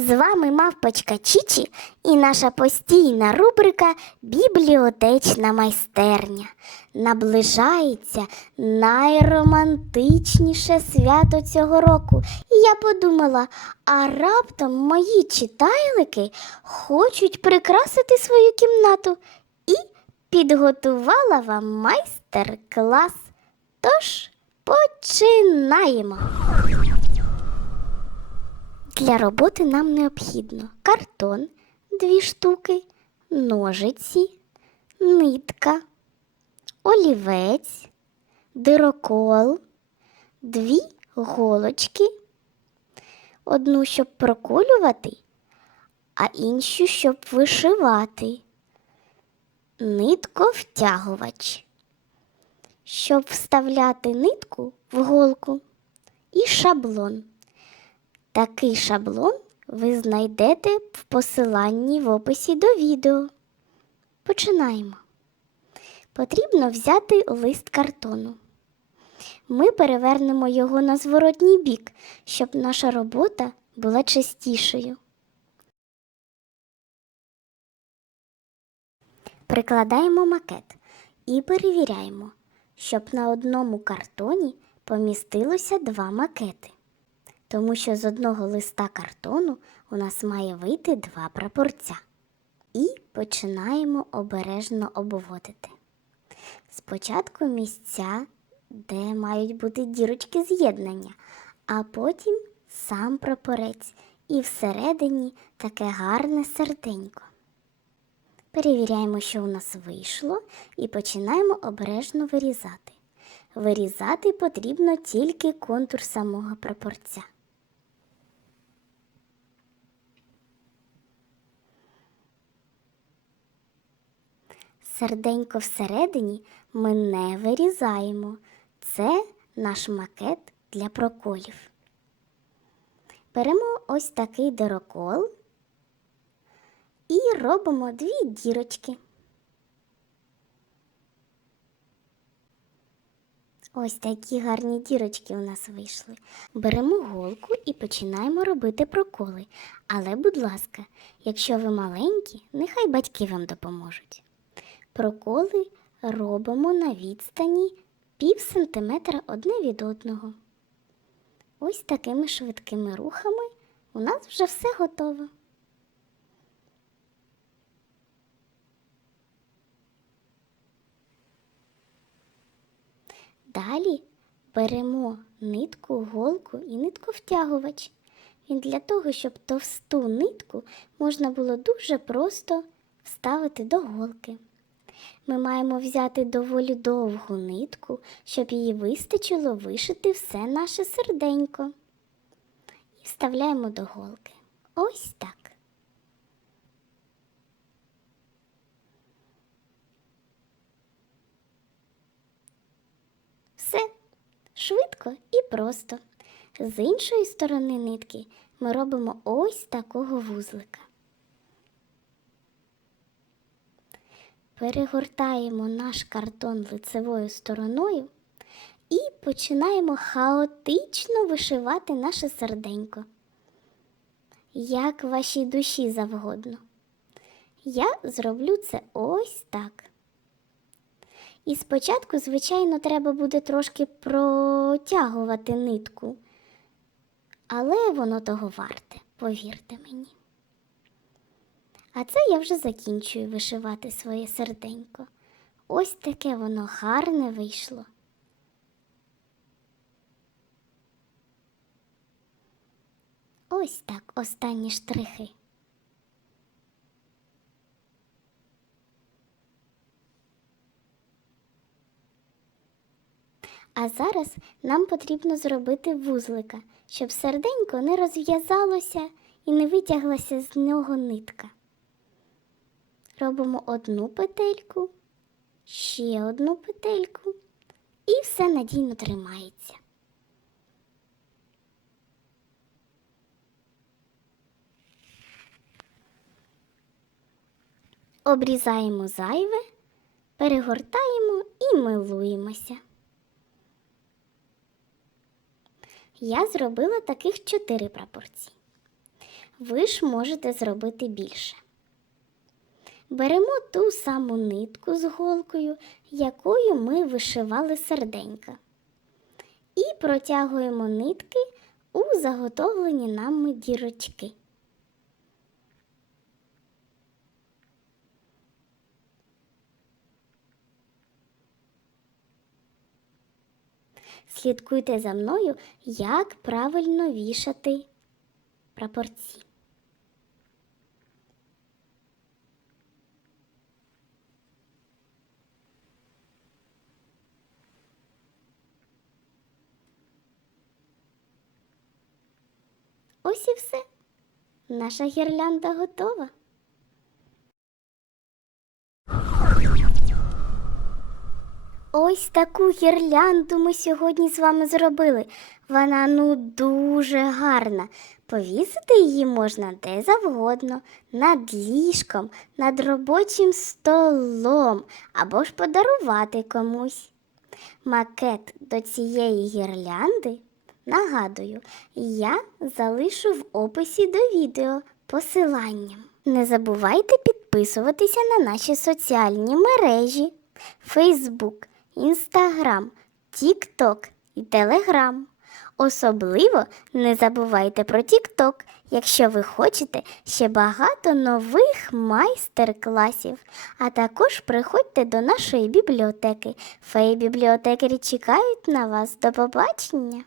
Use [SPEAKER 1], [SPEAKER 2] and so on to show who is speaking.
[SPEAKER 1] З вами мавпочка Чічі і наша постійна рубрика Бібліотечна майстерня. Наближається найромантичніше свято цього року. І я подумала, а раптом мої читайлики хочуть прикрасити свою кімнату і підготувала вам майстер-клас. Тож починаємо. Для роботи нам необхідно картон дві штуки, ножиці, нитка, олівець, дирокол, дві голочки, одну, щоб проколювати, а іншу, щоб вишивати, нитковтягувач, щоб вставляти нитку в голку і шаблон. Такий шаблон ви знайдете в посиланні в описі до відео. Починаємо. Потрібно взяти лист картону. Ми перевернемо його на зворотній бік, щоб наша робота була частішою. Прикладаємо макет і перевіряємо, щоб на одному картоні помістилося два макети тому що з одного листа картону у нас має вийти два прапорця. І починаємо обережно обводити. Спочатку місця, де мають бути дірочки з'єднання, а потім сам прапорець і всередині таке гарне серденько. Перевіряємо, що у нас вийшло, і починаємо обережно вирізати. Вирізати потрібно тільки контур самого прапорця. Серденько всередині ми не вирізаємо. Це наш макет для проколів. Беремо ось такий дирокол і робимо дві дірочки. Ось такі гарні дірочки у нас вийшли. Беремо голку і починаємо робити проколи. Але, будь ласка, якщо ви маленькі, нехай батьки вам допоможуть. Проколи робимо на відстані пів сантиметра одне від одного. Ось такими швидкими рухами у нас вже все готово. Далі беремо нитку, голку і нитку втягувач. Він для того, щоб товсту нитку можна було дуже просто вставити до голки. Ми маємо взяти доволі довгу нитку, щоб її вистачило вишити все наше серденько. І вставляємо до голки. Ось так. Все швидко і просто. З іншої сторони нитки ми робимо ось такого вузлика. Перегортаємо наш картон лицевою стороною і починаємо хаотично вишивати наше серденько, як вашій душі завгодно. Я зроблю це ось так. І спочатку, звичайно, треба буде трошки протягувати нитку, але воно того варте, повірте мені. А це я вже закінчую вишивати своє серденько. Ось таке воно гарне вийшло. Ось так останні штрихи. А зараз нам потрібно зробити вузлика, щоб серденько не розв'язалося і не витяглася з нього нитка. Робимо одну петельку, ще одну петельку, і все надійно тримається. Обрізаємо зайве, перегортаємо і милуємося. Я зробила таких чотири прапорці. ви ж можете зробити більше. Беремо ту саму нитку з голкою, якою ми вишивали серденька, і протягуємо нитки у заготовлені нами дірочки. Слідкуйте за мною, як правильно вішати прапорці. Ось і все. Наша гірлянда готова. Ось таку гірлянду ми сьогодні з вами зробили. Вона ну дуже гарна. Повісити її можна де завгодно, над ліжком, над робочим столом або ж подарувати комусь. Макет до цієї гірлянди, нагадую, я залишу в описі до відео посиланням. Не забувайте підписуватися на наші соціальні мережі Facebook, Instagram, TikTok і Telegram. Особливо не забувайте про TikTok, якщо ви хочете ще багато нових майстер-класів. А також приходьте до нашої бібліотеки. Феї бібліотекарі чекають на вас. До побачення!